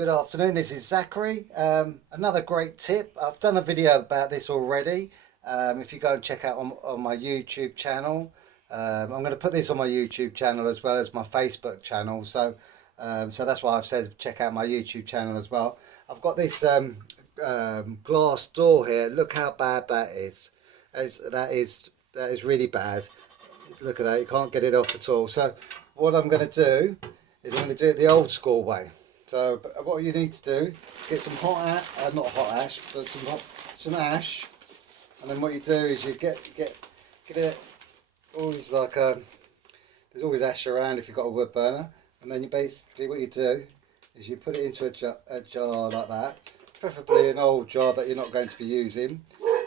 Good afternoon, this is Zachary. Another great tip. I've done a video about this already. If you go and check out on my YouTube channel, I'm going to put this on my YouTube channel as well as my Facebook channel. So that's why I've said check out my YouTube channel as well. I've got this glass door here. Look how bad that is. That is really bad. Look at that, you can't get it off at all. So what I'm going to do is I'm going to do it the old school way. So what you need to do is get some not hot ash, but some ash, and then what you do is you get it. Always like there's always ash around if you've got a wood burner, and then you basically what you do is you put it into a jar like that, preferably an old jar that you're not going to be using,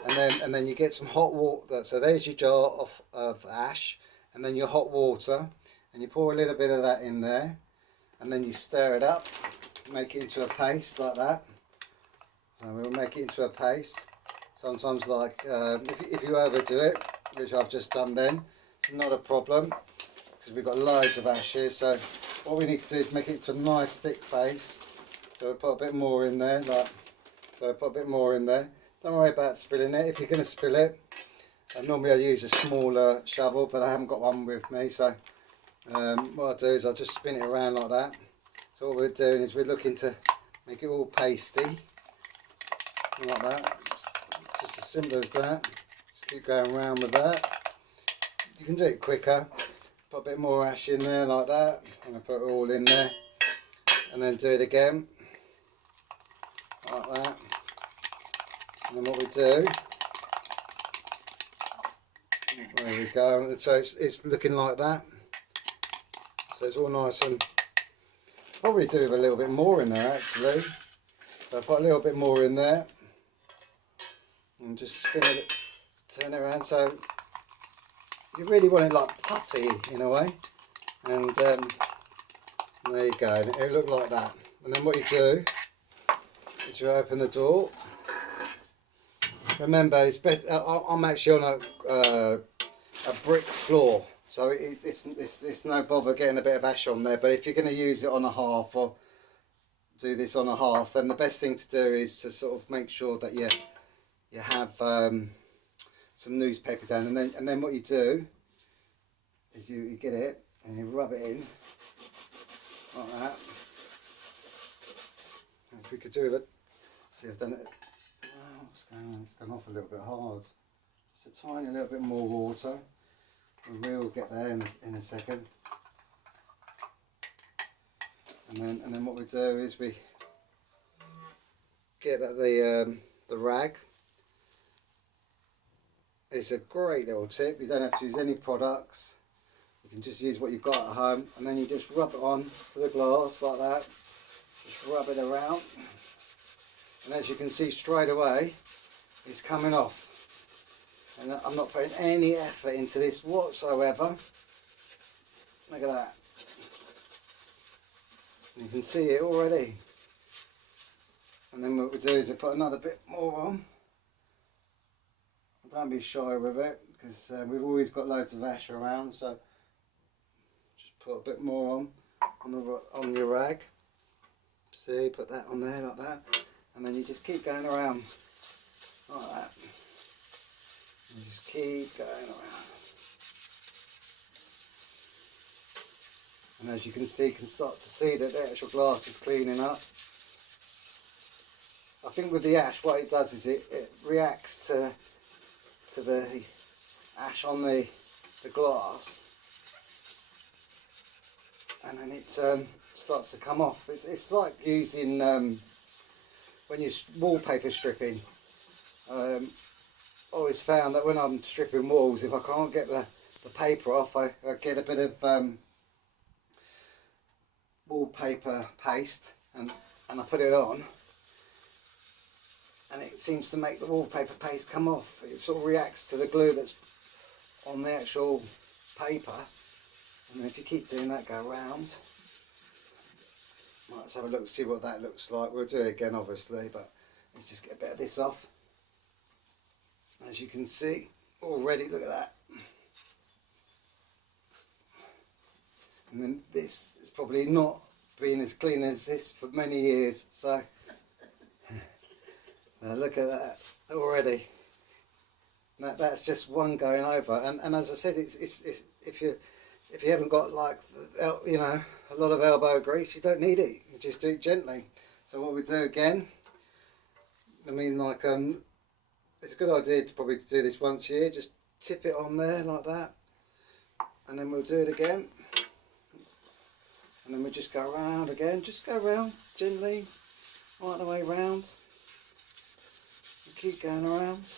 and then you get some hot water. So there's your jar of ash, and then your hot water, and you pour a little bit of that in there. And then you stir it up, make it into a paste like that. So we'll make it into a paste. Sometimes, like if you overdo it, which I've just done, then it's not a problem because we've got loads of ash here. So what we need to do is make it into a nice thick paste. So we'll put a bit more in there, like so. We'll put a bit more in there. Don't worry about spilling it. If you're going to spill it, normally I use a smaller shovel, but I haven't got one with me, so. What I'll do is I'll just spin it around like that. So what we're doing is we're looking to make it all pasty like that, just as simple as that. Just keep going around with that. You can do it quicker, put a bit more ash in there like that, and I put it all in there, and then do it again like that. And then what we do, there we go, so it's looking like that. So it's all nice, and probably do with a little bit more in there actually. So I put a little bit more in there and just spin it, turn it around. So you really want it like putty in a way, and there you go. It'll look like that. And then what you do is you open the door. Remember, it's best. I'm actually on a brick floor. So it's no bother getting a bit of ash on there, but if you're going to use it on a half or do this on a half, then the best thing to do is to sort of make sure that you have some newspaper down, and then what you do is you get it and you rub it in like that. As we could do with it. See, I've done it. Oh, what's going on? It's gone off a little bit hard. Just a tiny little bit more water. We'll get there in a second, and then what we do is we get the rag. It's a great little tip. You don't have to use any products. You can just use what you've got at home, and then you just rub it on to the glass like that. Just rub it around, and as you can see straight away, it's coming off. And I'm not putting any effort into this whatsoever. Look at that. You can see it already. And then what we do is we put another bit more on. Don't be shy with it, because we've always got loads of ash around. So just put a bit more on your rag. See, put that on there like that. And then you just keep going around like that. And just keep going around, and as you can see, you can start to see that the actual glass is cleaning up. I think with the ash, what it does is it reacts to the ash on the glass, and then it starts to come off. It's like using when you're wallpaper stripping. Always found that when I'm stripping walls, if I can't get the paper off, I get a bit of wallpaper paste and I put it on, and it seems to make the wallpaper paste come off. It sort of reacts to the glue that's on the actual paper, and then if you keep doing that, go around. Right, let's have a look, see what that looks like. We'll do it again obviously, but let's just get a bit of this off. As you can see already, look at that. And then this is probably not been as clean as this for many years. So look at that already. That's just one going over, and as I said, it's if you haven't got like you know, a lot of elbow grease, you don't need it. You just do it gently. So what we do again, I mean, like it's a good idea to probably do this once a year. Just tip it on there like that, and then we'll do it again, and then we'll just go around again. Just go around gently, right the way round. And keep going around.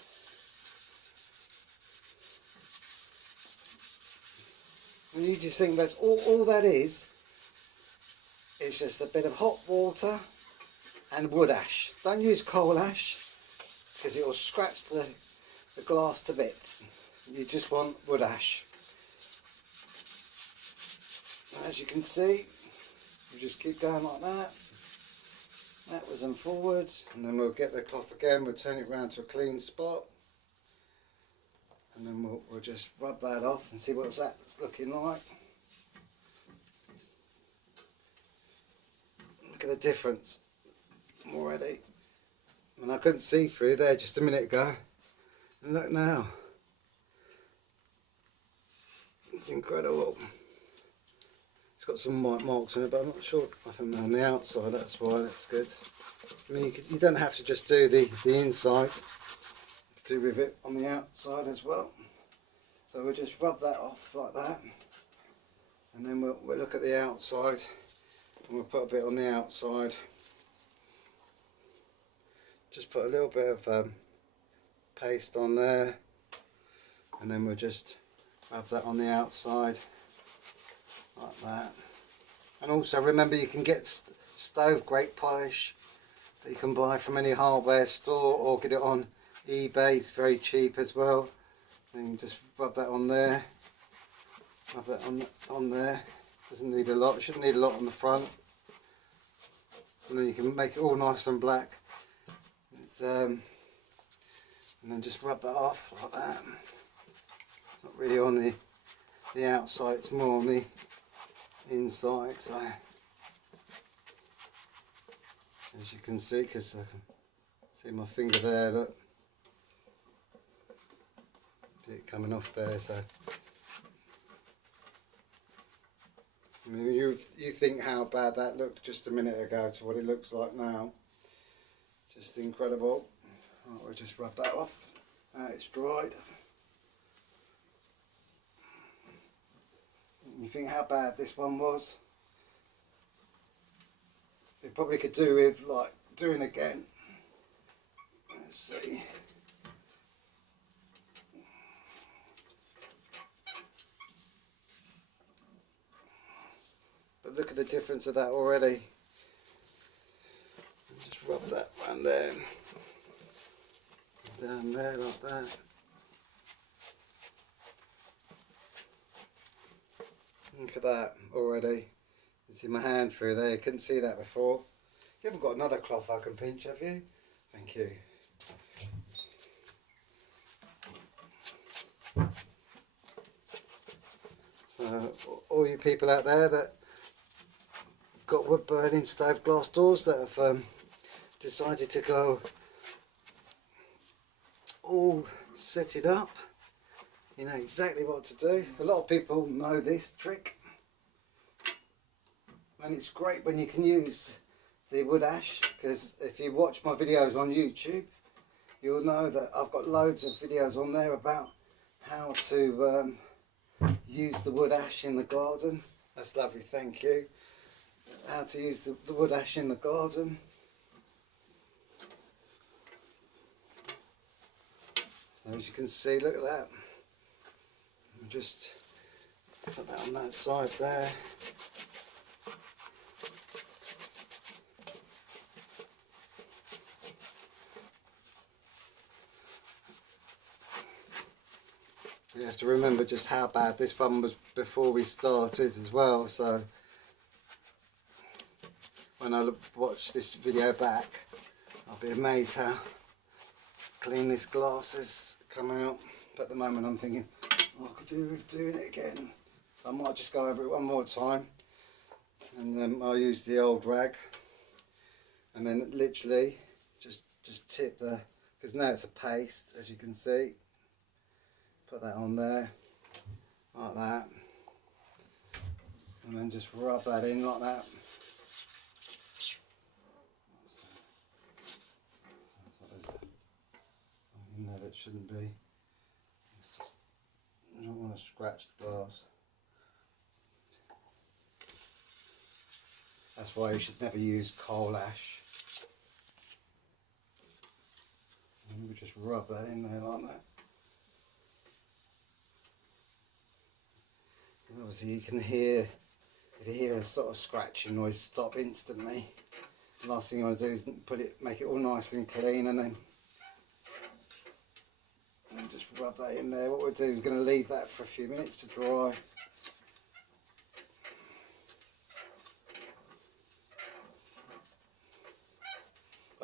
And you just think that's all that is just a bit of hot water and wood ash. Don't use coal ash because it will scratch the glass to bits. You just want wood ash. And as you can see, you just keep going like that, backwards and forwards, and then we'll get the cloth again, we'll turn it round to a clean spot. And then we'll just rub that off and see what that's looking like. Look at the difference already. And I couldn't see through there just a minute ago. And look now. It's incredible. It's got some white marks on it, but I'm not sure if I'm on the outside, that's why that's good. I mean, you don't have to just do the inside. Do with it on the outside as well. So we'll just rub that off like that, and then we'll look at the outside, and we'll put a bit on the outside. Just put a little bit of paste on there, and then we'll just rub that on the outside like that. And also remember, you can get stove grate polish that you can buy from any hardware store, or get it on eBay. It's very cheap as well. And you just rub that on there, rub that on there. Doesn't need a lot, shouldn't need a lot on the front. And then you can make it all nice and black. And then just rub that off like that. It's not really on the outside, it's more on the inside. So as you can see, because I can see my finger there, look. It coming off there, so I mean, you think how bad that looked just a minute ago to what it looks like now. Just incredible. Right, we'll just rub that off. It's dried. You think how bad this one was. You probably could do with like doing again. Let's see. But look at the difference of that already. Just rub that around there, down there like that. Look at that already. You see my hand through there, you couldn't see that before. You haven't got another cloth I can pinch, have you? Thank you. So all you people out there that got wood burning stove glass doors that have decided to go all set it up, you know exactly what to do. A lot of people know this trick, and it's great when you can use the wood ash, because if you watch my videos on YouTube, you'll know that I've got loads of videos on there about how to use the wood ash in the garden. That's lovely, thank you. How to use the wood ash in the garden. So as you can see, look at that. I'll just put that on that side there. You have to remember just how bad this one was before we started as well, so when I watch this video back, I'll be amazed how clean this glass has come out. But at the moment I'm thinking, what I could do with doing it again. So I might just go over it one more time and then I'll use the old rag, and then literally just tip the, because now it's a paste, as you can see. Put that on there like that, and then just rub that in like that. Sounds like there's something in there that shouldn't be. It's just, I don't want to scratch the glass. That's why you should never use Old.Ash. And we just rub that in there like that. And obviously you can hear, if you hear a sort of scratching noise, stop instantly. The last thing you want to do is make it all nice and clean, and then just rub that in there. What we'll do is going to leave that for a few minutes to dry.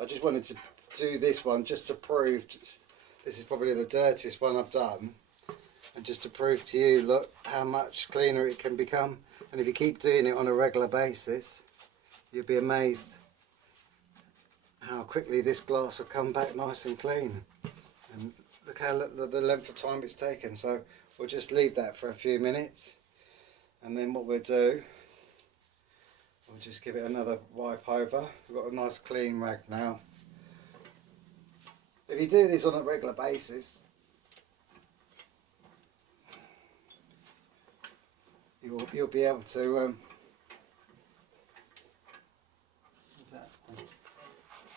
I just wanted to do this one just to prove, this is probably the dirtiest one I've done, and just to prove to you, look how much cleaner it can become. And if you keep doing it on a regular basis, you'll be amazed how quickly this glass will come back nice and clean. And look how the length of time it's taken. So we'll just leave that for a few minutes, and then what we'll do, we'll just give it another wipe over. We've got a nice clean rag now. If you do this on a regular basis, you'll be able to. What's that?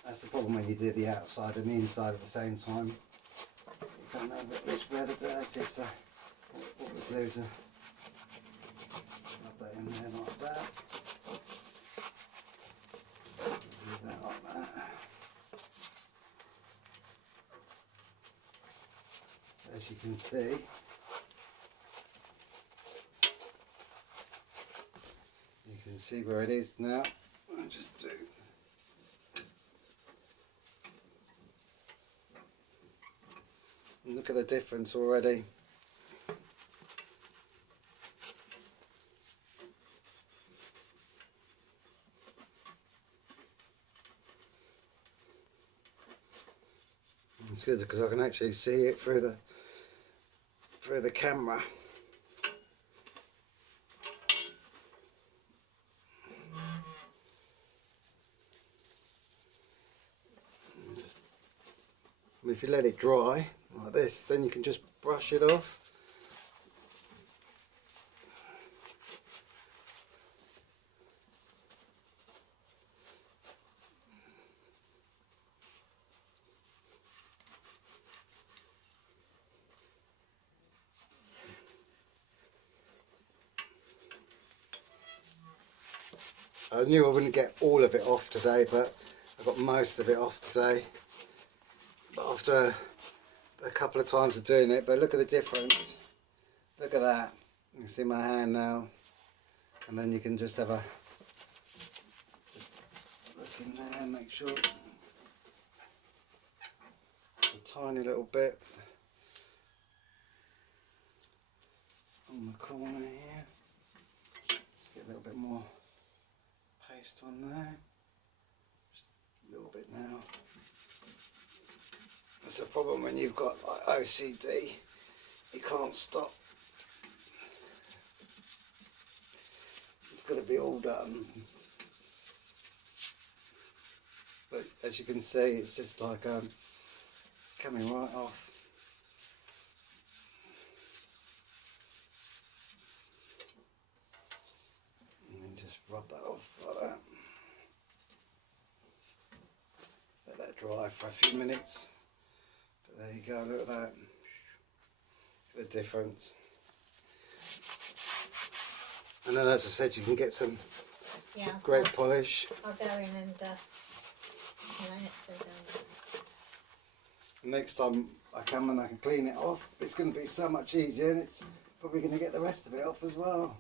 That's the problem when you do the outside and the inside at the same time. You don't know where the dirt is. So what we'll do is rub that in there like that. Do that like that. As you can see, you can see where it is now. I'll just do. Look at the difference already. It's good because I can actually see it through the camera. If you let it dry like this, then you can just brush it off. I knew I wouldn't get all of it off today, but I got most of it off today. But after a couple of times of doing it, but look at the difference. Look at that. You can see my hand now, and then you can just have just look in there and make sure a tiny little bit on the corner here. Just get a little bit more paste on there, just a little bit now. That's the problem when you've got like OCD, you can't stop. It's got to be all done. But as you can see, it's just like coming right off. And then just rub that off like that. Let that dry for a few minutes. But there you go, look at that. The difference. And then, as I said, you can get some great polish. I'll go in and it's still going. Next time I come and I can clean it off, it's going to be so much easier, and it's probably going to get the rest of it off as well.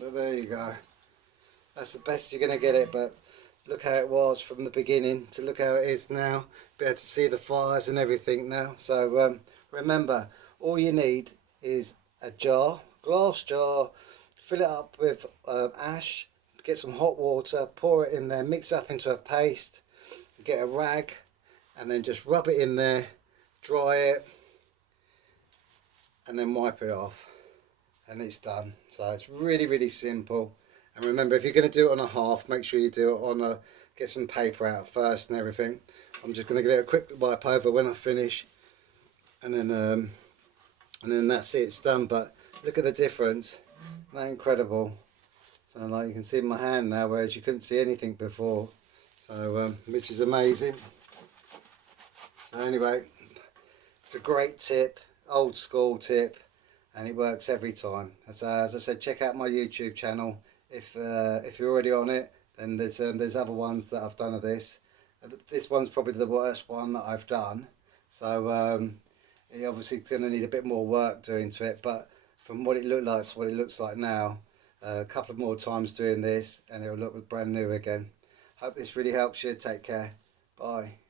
But there you go. That's the best you're going to get it, but look how it was from the beginning to look how it is now. Be able to see the fires and everything now. So remember, all you need is a jar, glass jar, fill it up with ash, get some hot water, pour it in there, mix it up into a paste, get a rag, and then just rub it in there, dry it, and then wipe it off, and it's done. So it's really, really simple. And remember, if you're going to do it on a half, make sure you do it on a, get some paper out first and everything. I'm just going to give it a quick wipe over when I finish, and then that's it, it's done. But look at the difference, isn't that incredible? So like you can see in my hand now, whereas you couldn't see anything before. So which is amazing. So anyway, it's a great tip, old school tip, and it works every time. As I said, check out my YouTube channel. If you're already on it, then there's other ones that I've done of this. This one's probably the worst one that I've done. So it obviously going to need a bit more work doing to it. But from what it looked like to what it looks like now, a couple of more times doing this, and it'll look brand new again. Hope this really helps you. Take care. Bye.